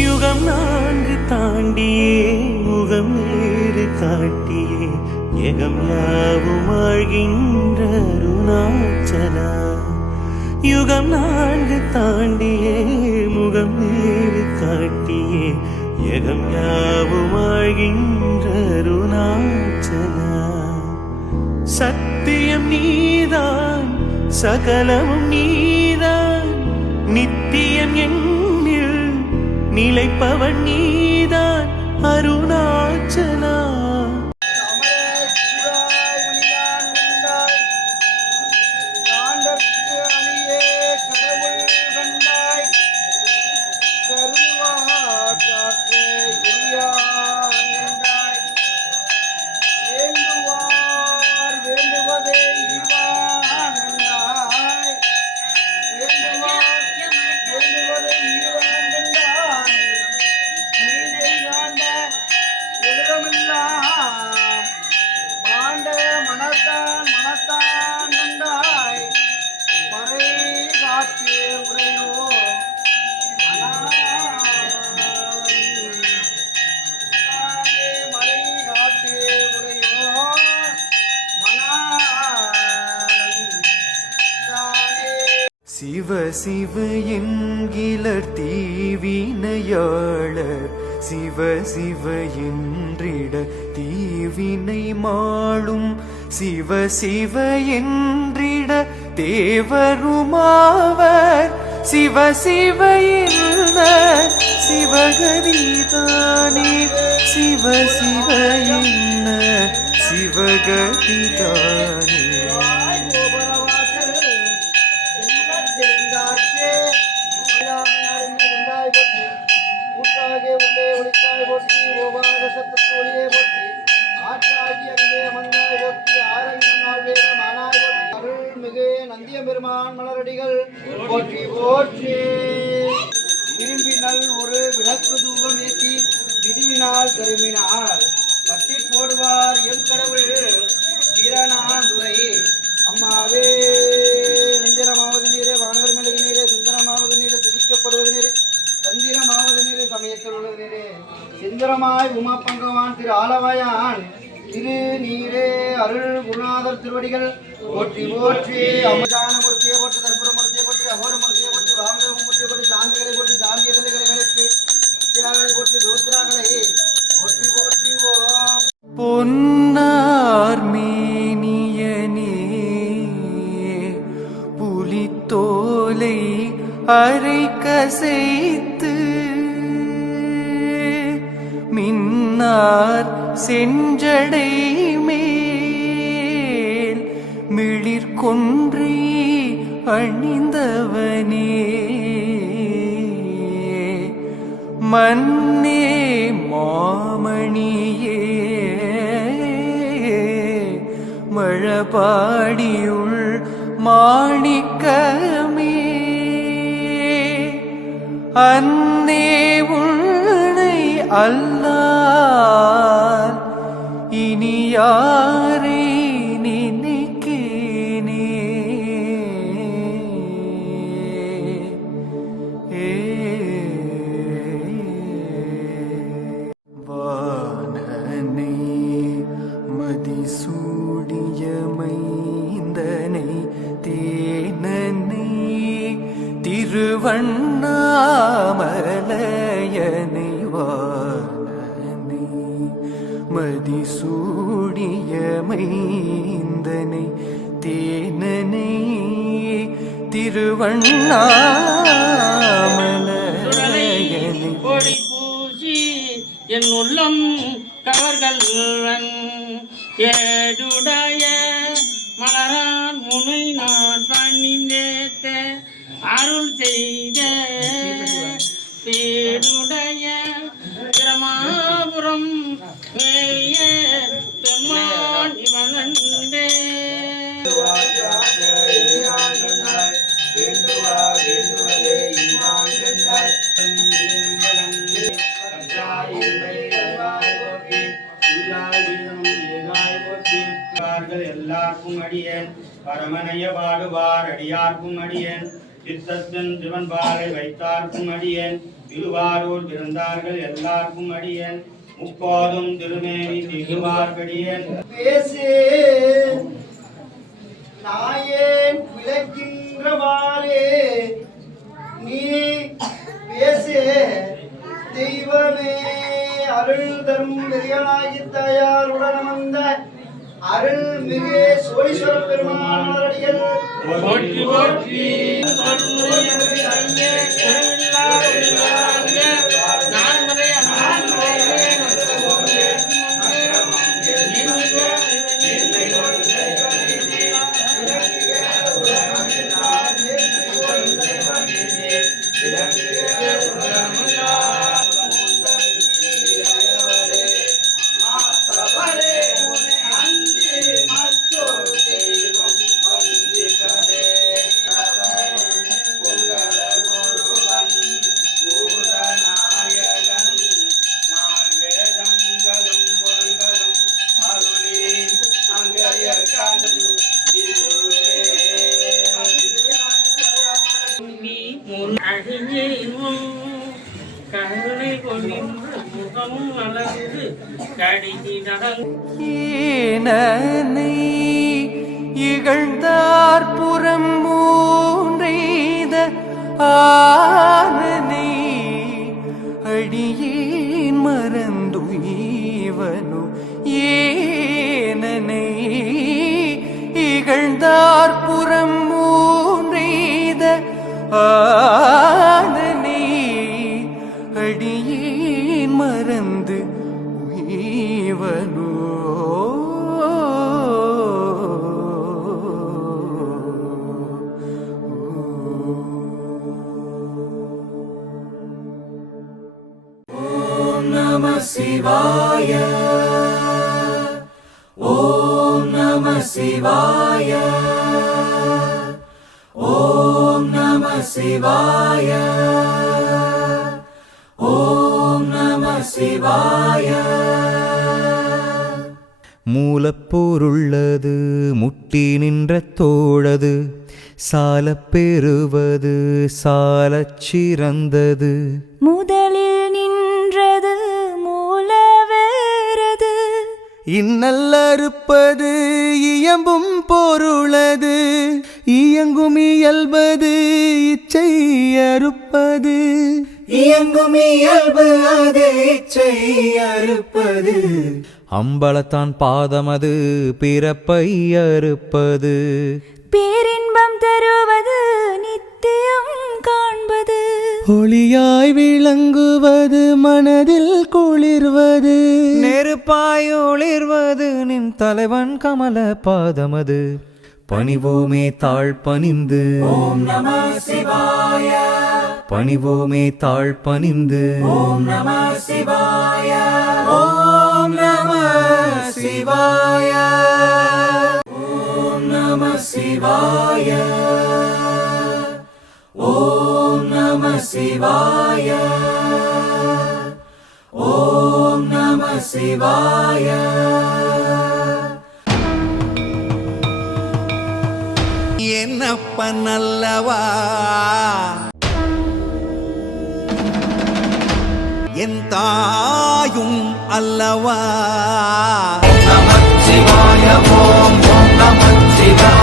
யுகம் 4 தாண்டியே முகம் வேறு காட்டியே ஏகம் யாவும் ஆழ்கின்ற அருணாச்சலா. யுகம் 4 தாண்டியே முகம் வேறு காட்டியே ஏகம் யாவும் ஆழ்கின்ற அருணாச்சலா. சத்தியம் நீதான் சகலமும் நீதான் நித்தியம் எண்ணில் நிலைப்பவன் நீதான் அருணாச்சலா. சிவ சிவ என்கிலர் தீவினையாளர் சிவ சிவ என்றிட தீவினை மாளும் சிவ சிவ என்றிட தேவருமாவர் சிவ சிவ என்ன சிவகதிதானே சிவ சிவ என்ன சிவகதிதானே. பெருமான் மலரடிகள் போற்றி போற்றி. விரும்பினல் ஒரு விளக்கு தூபம் ஏற்றி விதியினால் கருமினால் கட்டி போடுவார் எம் கடவுள் வீரனாதுரை அம்மாவே. நந்திரமாவது நீரே வானவர் மெழுகு நீரே சுந்தரமாவது நீரே துதிக்கப்படுவது நீரே சந்திரமாவது நீரே சமயத்தில் உள்ளது நீரே சிந்தரமாய் உமா பங்கவான் திரு ஆலவாயான் திரு நீரே அருள் குருநாதர் திருவடிகள் போற்றி போற்றி. அமதான மூர்த்தியை போற்றி தற்புர மூர்த்தியை போற்றி அகோர மூர்த்தியை போற்றி ராமதேவ மூர்த்தியை போற்றி சாந்திகளை போற்றி சாந்திய தலைகளை போற்றி தோத்ராகளை போற்றி போற்றி. ஓம் பொன்னார் மேனியனே புலித்தோலை அரை கசைத்து மின்னார் செஞ்சடை மேல் மிளிர்கொன்றி அணிந்தவனே மன்னே மாமணியே மழபாடியுள் மாணிக்கமே அன்னே உன்னை அல்லால் இனி யாரை நினைக்கேனே. வானனை மதிசூடிய மைந்தனை தேனனை திருவண்ணாமலையனை வானனை மதிசூடிய மைந்தனை தேனனை திருவண்ணாமலையனை பொடி பூசி என் உள்ளம் கவர்களன் ஏடுடைய மலரான் முனை நான் பணிந்தேத்த அருள் செய்த பேடுடைய பிரமாபுரம் மேய பெம்மான் இவனந்தே. எல்லாருக்கும் அடியேன் பரமனைய பாடுவார் அடியார்க்கும் அடியேன் சித்தத்தின் சிவன் பாலை வைத்தார்க்கும் அடியேன் திருவாரூர் பிறந்தார்கள் எல்லாருக்கும் அடியேன் முப்போதும் திருமேனி திகுவார்கடியேன் பேசே நாயேன் விளக்கின்றவாறே நீ பேசே தெய்வமே அருள் தரும் பெரியனாகி தாயாருடன் வந்த அருள் மிகு சோழீஸ்வர பெருமானடிகள் போற்றி போற்றி நான்மறை கருணை கொண்டின்ற முகம் அழகு கடிகி ஈனனை இகழ்ந்தார் புறம் மூன்றெய்த ஆனனை அடியேன் மறந்துய்வனு ஏனனை இகழ்ந்தார் புறம் மூன்றெய்த ஆனனை அடியேன் மறந்து உய்வனோ ஓம் நம சிவாய ஓம் நம சிவாய ஓம் நம சிவாய ஓம் நம சிவாய மூலப்பொருள்ளது முட்டி நின்ற தோழது சாலப் பெறுவது சாலச் சிறந்தது முதலில் நின்றது மூலவேறது இன்னல் அறுப்பது இயம்பும் பொருளது இயங்கும் இயல்பது இச்சை அறுப்பது இயங்கும் இயல்பு அது இச்சை அறுப்பது அம்பலத்தான் பாதமது பிறப்பை அறுப்பது பேரின்பம் தருவது நித்தியம் காண்பது ஒளியாய் விளங்குவது மனதில் குளிர்வது நெருப்பாய் ஒளிர்வது நின் தலைவன் கமல பாதமது பணிவோமே தாழ் பணிந்து ஓம் நம சிவாய பணிவோமே தாழ் பணிந்து ஓம் நம சிவாய ஓம் நம சிவாய ஓம் நம சிவாய ஓம் நம சிவாய ஓம் நம சிவாய என்னப்பன் அல்லவா என் தாயும் அல்லவா நமச்சிவாய ஓம் நமச்சிவாய